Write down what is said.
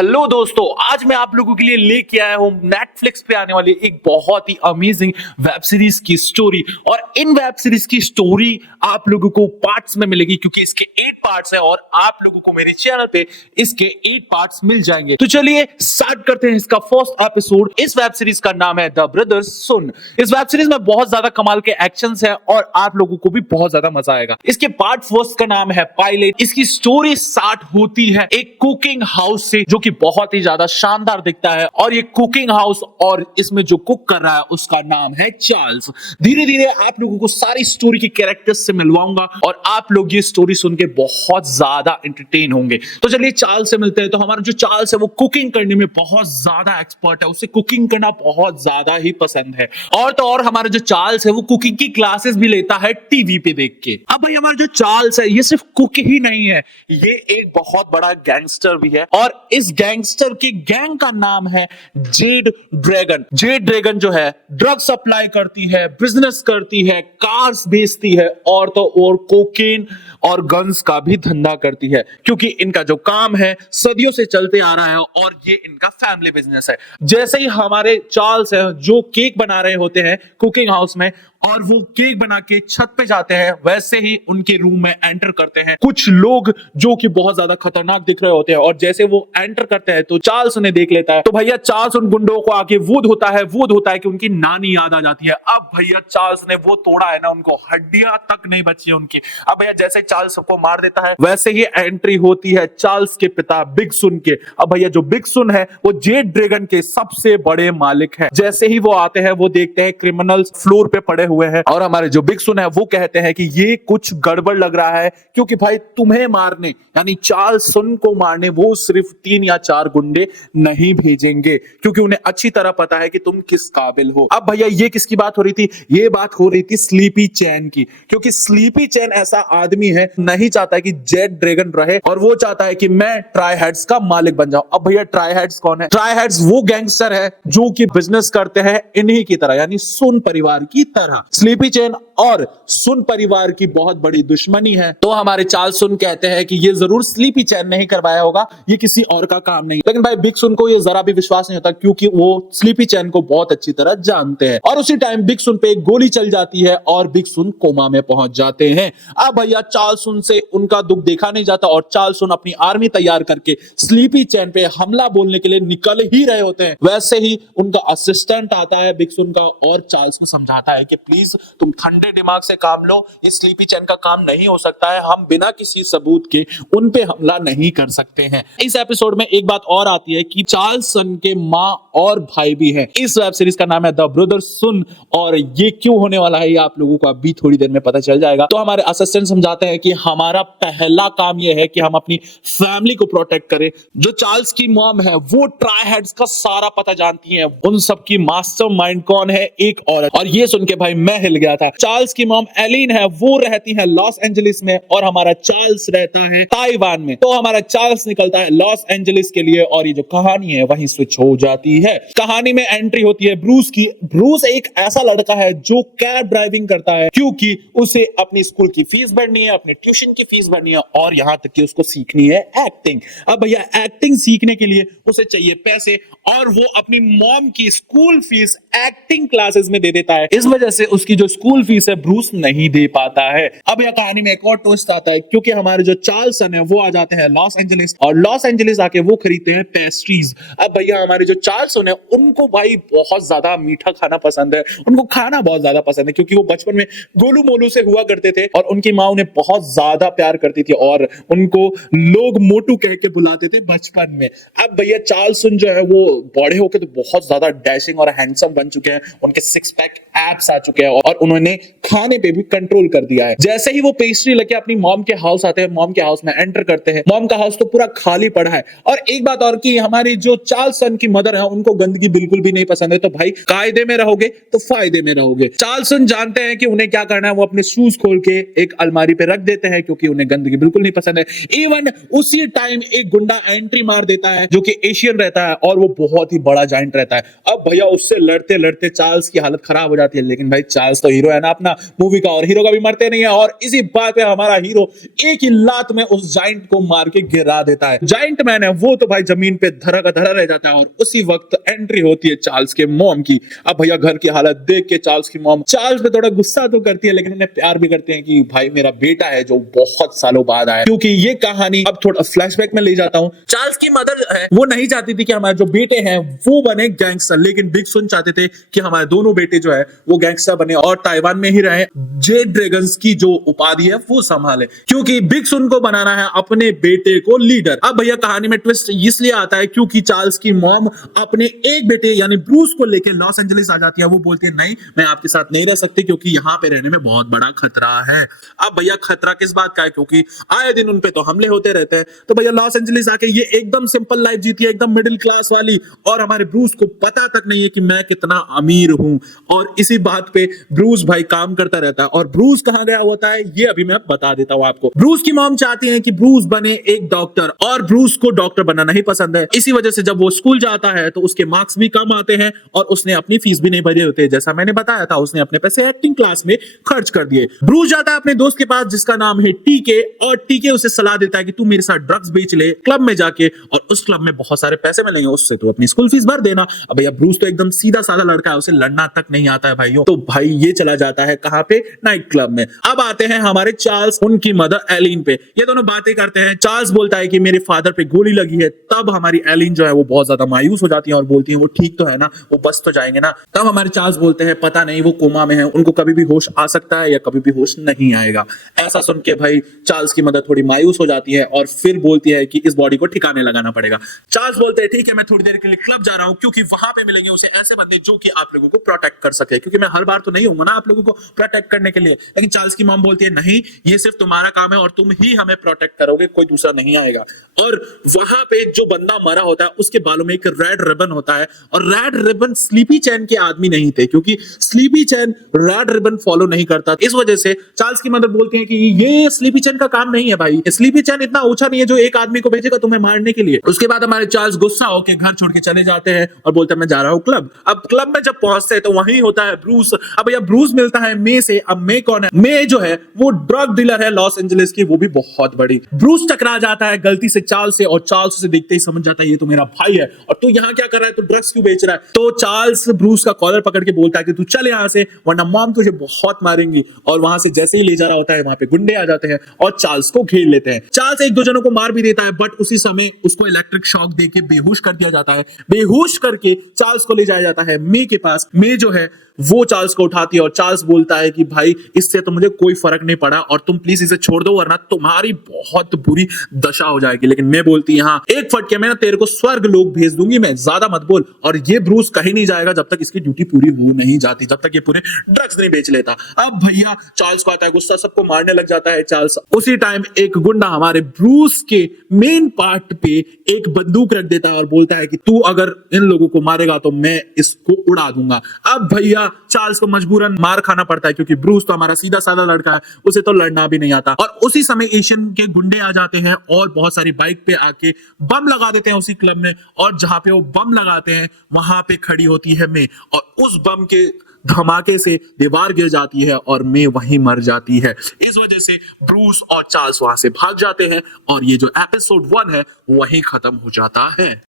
Hello दोस्तों, आज मैं आप लोगों के लिए लेके आया हूं नेटफ्लिक्स पे आने वाली एक बहुत ही अमेजिंग वेब सीरीज की स्टोरी। और इन वेब सीरीज की स्टोरी आप लोगों को पार्ट्स में मिलेगी क्योंकि इसके 8 पार्ट्स हैं और आप लोगों को मेरे चैनल पे इसके 8 पार्ट्स मिल जाएंगे। तो चलिए स्टार्ट करते हैं इसका फर्स्ट एपिसोड। इस वेब सीरीज का नाम है द ब्रदर्स सुन। इस वेब सीरीज में बहुत ज्यादा कमाल के एक्शंस हैं और आप लोगों को भी बहुत ज्यादा मजा आएगा। इसके पार्ट फर्स्ट का नाम है पायलट। इसकी स्टोरी स्टार्ट होती है एक कुकिंग हाउस से जो कि बहुत ही ज्यादा शानदार दिखता है। और ये कुकिंग हाउस और इसमें जो कुक कर रहा है उसका नाम है चार्ल्स। धीरे धीरे आप लोगों को सारी स्टोरी के कैरेक्टर्स से मिलवाऊंगा और आप लोग ये स्टोरी सुन के बहुत ज्यादा एंटरटेन होंगे। तो चलिए चार्ल्स से मिलते हैं। तो हमारा जो चार्ल्स है वो कुकिंग करने में बहुत ज्यादा एक्सपर्ट है, उसे कुकिंग करना बहुत ज्यादा ही पसंद है। और तो और हमारा जो चार्ल्स है वो कुकिंग की क्लासेस भी लेता है टीवी पे देख के। अब भाई हमारा जो चार्ल्स है ये सिर्फ कुक ही नहीं है, ये एक बहुत बड़ा गैंगस्टर भी है। और इस गैंगस्टर के गैंग का नाम है जेड ड्रैगन। जेड ड्रैगन जो है ड्रग सप्लाई करती है, बिजनेस करती है, कार्स बेचती है और तो और कोकेन और गन्स का भी धंधा करती है, क्योंकि इनका जो काम है सदियों से चलते आ रहा है और ये इनका फैमिली बिजनेस है। जैसे ही हमारे चार्ल्स है जो केक बना रहे होते हैं कुकिंग हाउस में और वो केक बना के छत पे जाते हैं, वैसे ही उनके रूम में एंटर करते हैं कुछ लोग जो कि बहुत ज्यादा खतरनाक दिख रहे होते हैं। और जैसे वो एंटर करते हैं तो चार्ल्स उन्हें देख लेता है। तो भैया चार्ल्स उन गुंडों को आके वूड होता है कि उनकी नानी याद आ जाती है। अब भैया चार्ल्स ने वो तोड़ा है ना, उनको हड्डियां तक नहीं बची है उनकी। अब भैया जैसे चार्ल्स सबको मार देता है वैसे ही एंट्री होती है चार्ल्स के पिता बिग सुन के। अब भैया जो बिग सुन है वो जेड ड्रैगन के सबसे बड़े मालिक है। जैसे ही वो आते हैं वो देखते हैं क्रिमिनल्स फ्लोर पे पड़े हुए हैं और हमारे जो बिग सुन है वो कहते हैं कि ये कुछ गड़बड़ लग रहा है, क्योंकि भाई तुम्हें मारने यानी चार्ल्स सुन को मारने वो सिर्फ 3 या 4 गुंडे नहीं भेजेंगे, क्योंकि उन्हें अच्छी तरह पता है कि तुम किस काबिल हो। अब भैया ये किसकी बात हो रही थी? ये बात हो रही थी स्लीपी चैन की, क्योंकि स्लीपी चैन ऐसा आदमी है नहीं चाहता कि जेड ड्रैगन रहे और वो चाहता है कि मैं ट्राई हेड्स का मालिक बन जाऊं। अब भैया ट्राई हेड्स कौन है? ट्राई हेड्स वो गैंगस्टर है जो कि बिजनेस करते हैं इन्हीं की तरह, यानी सुन परिवार की तरह। स्लीपी चैन और सुन परिवार की बहुत बड़ी दुश्मनी है। तो हमारे चार्ल्स सुन कहते हैं कि ये जरूर स्लीपी चैन नहीं करवाया होगा, ये किसी और का काम नहीं। लेकिन भाई बिग सुन को ये जरा भी विश्वास नहीं होता, क्योंकि वो स्लीपी चैन को बहुत अच्छी तरह जानते हैं। और उसी टाइम बिग सुन पे एक गोली चल जाती है और बिग सुन कोमा में पहुंच जाते हैं। अब भैया चार्ल्स सुन से उनका दुख देखा नहीं जाता और चार्ल्स सुन अपनी आर्मी तैयार करके स्लीपी चैन पे हमला बोलने के लिए निकल ही रहे होते हैं। वैसे ही उनका असिस्टेंट आता है बिग सुन का और चार्ल्स को समझाता है कि प्लीज तुम ठंडे दिमाग से काम लो, इस स्लीपी चैन का काम नहीं हो सकता है, हम बिना किसी सबूत के उन पे हमला नहीं कर सकते हैं। इस एपिसोड में एक बात और आती है कि चार्ल्स सन के माँ और भाई भी हैं। इस वेब सीरीज का नाम है द ब्रदर्स सुन और ये क्यों होने वाला है ये आप लोगों को अभी थोड़ी देर में पता चल जाएगा। तो हमारे असिस्टेंट समझाते हैं कि हमारा पहला काम यह है कि हम अपनी फैमिली को प्रोटेक्ट करें। जो चार्ल्स की मॉम है वो ट्राई हेड्स का सारा पता जानती है, उन सब की मास्टरमाइंड कौन है? एक औरत। और ये सुन के भाई मैं हिल गया था। चार्ल्स की मॉम एलिन है वो रहती है लॉस एंजलिस में और हमारा चार्ल्स रहता है ताइवान में। तो हमारा चार्ल्स निकलता है लॉस एंजलिस के लिए और ये जो कहानी है वहीं स्विच हो जाती है। कहानी में एंट्री होती है ब्रूस की। ब्रूस एक ऐसा लड़का है जो कैब ड्राइविंग करता है, क्योंकि उसे अपनी स्कूल की फीस भरनी है, अपनी ट्यूशन की फीस भरनी है और यहां तक कि उसको सीखनी है एक्टिंग। अब भैया एक्टिंग सीखने के लिए उसे चाहिए पैसे और वो अपनी मॉम की स्कूल फीस एक्टिंग क्लासेस में दे देता है। इस वजह से उसकी जो स्कूल फीस है ब्रूस नहीं दे पाता है। अब यह कहानी में एक और ट्विस्ट आता है, क्योंकि हमारे जो चार्ल्स सन है वो आ जाते हैं लॉस एंजलिस और लॉस एंजलिस आके वो खरीदते हैं पेस्ट्रीज। अब भैया हमारे जो चार्ल्स सन है उनको भाई बहुत ज्यादा मीठा खाना पसंद है, उनको खाना बहुत ज्यादा पसंद है, क्योंकि वो बचपन में गोलू मोलू से हुआ करते थे और उनकी माँ उन्हें बहुत ज्यादा प्यार करती थी और उनको लोग मोटू कह के बुलाते थे बचपन में। अब भैया चार्ल्स सन जो है वो बड़े होकर तो बहुत ज्यादा डैशिंग और हैंडसम बन चुके हैं, उनके 6 पैक एब्स आ चुके हैं और उन्होंने खाने पे भी कंट्रोल कर दिया है। जैसे ही वो पेस्ट्री लेके अपनी मॉम के हाउस आते हैं, मॉम के हाउस में एंटर करते हैं, मॉम का हाउस तो पूरा खाली पड़ा है। और एक बात और कि हमारी जो चार्ल्स सन की मदर है उनको गंदगी बिल्कुल भी नहीं पसंद है। तो भाई कायदे में रहोगे तो फायदे में रहोगे। चार्ल्स सन जानते हैं कि उन्हें क्या करना है, वो अपने शूज खोल के एक अलमारी पे रख देते हैं क्योंकि उन्हें गंदगी बिल्कुल नहीं पसंद है। इवन उसी टाइम एक गुंडा एंट्री मार देता है जो कि एशियन रहता है और वो बहुत ही बड़ा जाइंट रहता है। अब भैया उससे लड़ते लड़ते लड़ते चार्ल्स की हालत खराब हो जाती है, लेकिन भाई चार्ल्स तो हीरो है ना अपना मूवी का, और हीरो कभी मरते नहीं है। और इसी बात पे हमारा हीरो एक ही लात में उस जाइंट को मार के गिरा देता है। जाइंट मैन है वो तो भाई जमीन पे धरा का धरा रह जाता है, और उसी वक्त एंट्री होती है चार्ल्स के मॉम की। अब भैया घर की हालत देख के चार्ल्स की मॉम चार्ल्स पे थोड़ा गुस्सा तो करती है, लेकिन उन्हें प्यार भी करते हैं कि भाई मेरा बेटा है जो बहुत सालों बाद आया। क्योंकि ये कहानी अब थोड़ा फ्लैशबैक में ले जाता हूँ। चार्ल्स की मदर है वो नहीं चाहती थी कि हमारे जो बेटे हैं वो बने गैंगस्टर, लेकिन बिग सुन चाहते थे कि हमारे दोनों बेटे जो है वो गैंगस्टर बने और ताइवान में ही रहे, जेड ड्रैगन्स की जो उपाधि है वो संभाले, क्योंकि बिग सुन को बनाना है अपने बेटे को लीडर। अब भैया कहानी में ट्विस्ट इसलिए आता है क्योंकि चार्ल्स की मॉम अपने एक बेटे यानी ब्रूस को लेकर लॉस एंजलिस आ जाती है। वो बोलती है नहीं मैं आपके साथ नहीं रह सकती क्योंकि यहाँ पे रहने में बहुत बड़ा खतरा है। अब भैया खतरा किस बात का है, क्योंकि आए दिन उनपे तो हमले होते रहते हैं। तो भैया लॉस एंजलिस आके ये एकदम सिंपल लाइफ जीती है, एकदम मिडिल क्लास वाली, और हमारे ब्रूस को पता तक नहीं है कि मैं कितना अमीर हूं। और इसी बात पे ब्रूस भाई काम करता रहता है। और ब्रूस कहां गया होता है ये अभी मैं बता देता हूं आपको। ब्रूस की मॉम चाहती है कि ब्रूस बने एक डॉक्टर, और ब्रूस को डॉक्टर बनना नहीं पसंद है। इसी वजह से जब वो स्कूल जाता है तो उसके मार्क्स भी कम आते हैं और उसने अपनी फीस भी नहीं भरी होती है। जैसा मैंने बताया था उसने अपने पैसे एक्टिंग क्लास में खर्च कर दिए। ब्रूस जाता है अपने दोस्त के पास जिसका नाम है टीके, और टीके उसे सलाह देता है कि तू मेरे साथ ड्रग्स बेच ले क्लब में जाके, और उस क्लब में बहुत सारे पैसे मिलेंगे, उससे तू अपनी स्कूल फीस भर देना। अब भैया ब्रूस तो एकदम सीधा साधा लड़का है, उसे लड़ना तक नहीं आता है भाइयों। तो भाई ये चला जाता है कहां पे, नाइट क्लब में। अब आते हैं हमारे चार्ल्स उनकी मदर एलिन पे। ये दोनों बातें करते हैं। चार्ल्स बोलता है कि मेरे फादर पे गोली लगी है। तब हमारी एलिन जो है वो बहुत ज्यादा मायूस हो जाती है और बोलती है वो ठीक तो है ना, वो बच तो जाएंगे ना। तब हमारे चार्ल्स बोलते हैं पता नहीं वो कोमा में है, उनको कभी भी होश आ सकता है या कभी भी होश नहीं आएगा। ऐसा सुन के भाई चार्ल्स की मदर थोड़ी मायूस हो जाती है और फिर बोलती है कि इस बॉडी को ठिकाने लगाना पड़ेगा। चार्ल्स बोलते हैं ठीक है मैं थोड़ी देर के लिए क्लब जा रहा हूं क्योंकि वहां पे मिलेंगे उसे ऐसे बंदे जो कि आप लोगों को प्रोटेक्ट कर सके, क्योंकि मैं हर बार तो नहीं हूं ना आप लोगों को प्रोटेक्ट करने के लिए। लेकिन चार्ल्स की मॉम बोलती है नहीं ये सिर्फ तुम्हारा काम है और तुम ही हमें प्रोटेक्ट करोगे, कोई दूसरा नहीं आएगा। और वहां पे जो बंदा मरा होता है उसके बालों में एक रेड रिबन होता है, और रेड रिबन स्लीपी चैन के आदमी नहीं थे क्योंकि स्लीपी चैन रेड रिबन फॉलो नहीं करता। इस वजह से चार्ल्स की मदर बोलती है कि ये स्लीपी चैन का काम नहीं है भाई, स्लीपी चैन इतना ऊंचा नहीं है जो एक आदमी को भेजेगा तुम्हें मारने के लिए। उसके बाद हमारे चार्ल्स गुस्सा होकर घर छोड़ के चले जाते हैं और बोलते हैं मैं जा रहा हूं क्लब। अब क्लब में जब पहुंचते हैं तो वहीं होता है ब्रूस। अब भैया ब्रूस मिलता है मे से। अब मे कौन है, मे जो है वो ड्रग डीलर है लॉस एंजलिस की, वो भी बहुत बड़ी। ब्रूस टकरा जाता है गलती से चार्ल्स से, और चार्ल्स उसे देखते ही समझ जाता है ये तो मेरा भाई है और तू यहाँ क्या कर रहा है, तू ड्रग्स क्यों बेच रहा है। तो चार्ल्स ब्रूस का कॉलर पकड़ के बोलता है कि तू चल यहाँ से वरना मॉम तुझे बहुत मारेंगी। और वहां से जैसे ही ले जा रहा होता है वहां पे गुंडे आ जाते हैं और चार्ल्स को घेर लेते हैं। चार्ल्स एक दो जनों को मार भी देता है, बट उसी समय उसको इलेक्ट्रिक शॉक देके बेहोश कर दिया जाता है। बेहोश करके चार्ल्स को ले जाया जाता है मे के पास। मे जो है वो चार्ल्स को उठाती है और चार्ल्स बोलता है कि भाई इससे तो मुझे कोई फर्क नहीं पड़ा और तुम प्लीज इसे छोड़ दो वरना तुम्हारी बहुत बुरी दशा हो जाएगी। लेकिन मैं बोलती है हाँ एक फटके में ना तेरे को स्वर्ग लोग भेज दूंगी मैं, ज्यादा मत बोल। और ये ब्रूस कहीं नहीं जाएगा जब तक इसकी ड्यूटी पूरी हो नहीं जाती, जब तक ये पूरे ड्रग्स नहीं बेच लेता। अब भैया चार्ल्स को आता है गुस्सा, सबको मारने लग जाता है चार्ल्स। उसी टाइम एक गुंडा हमारे ब्रूस के मेन पार्ट पे एक बंदूक रख देता है और बोलता है कि तू अगर इन लोगों को मारेगा तो मैं इसको उड़ा दूंगा। अब भैया चार्ल्स को मजबूरन मार खाना पड़ता है क्योंकि ब्रूस तो हमारा सीधा साधा लड़का है, उसे तो लड़ना भी नहीं आता। और उसी समय एशियन के गुंडे आ जाते हैं और बहुत सारी बाइक पे आके बम लगा देते हैं उसी क्लब में, और जहां पे वो बम लगाते हैं वहां पे खड़ी होती है मे, और उस बम के धमाके से दीवार गिर जाती है और मे वहीं मर जाती है। इस वजह से ब्रूस और चार्ल्स वहां से भाग जाते हैं और ये जो एपिसोड 1 है वहीं खत्म हो जाता है।